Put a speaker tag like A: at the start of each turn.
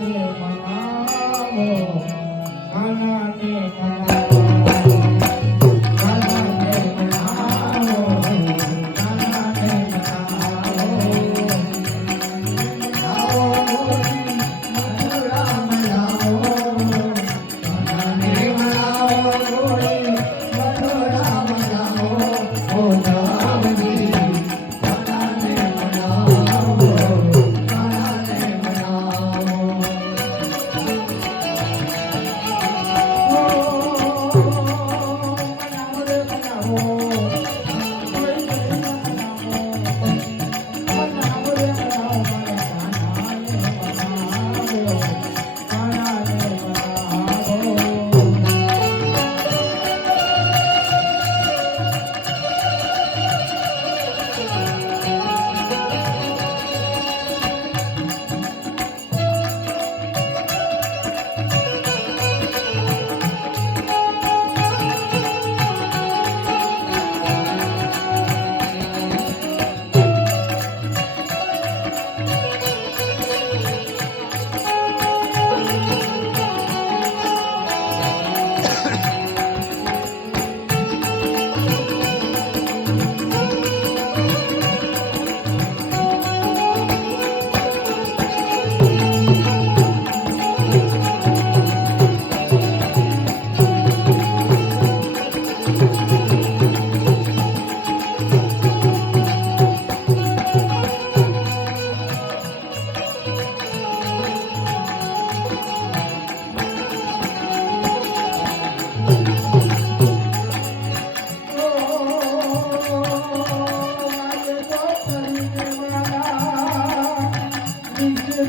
A: મનાવો કાનાને મનાવો.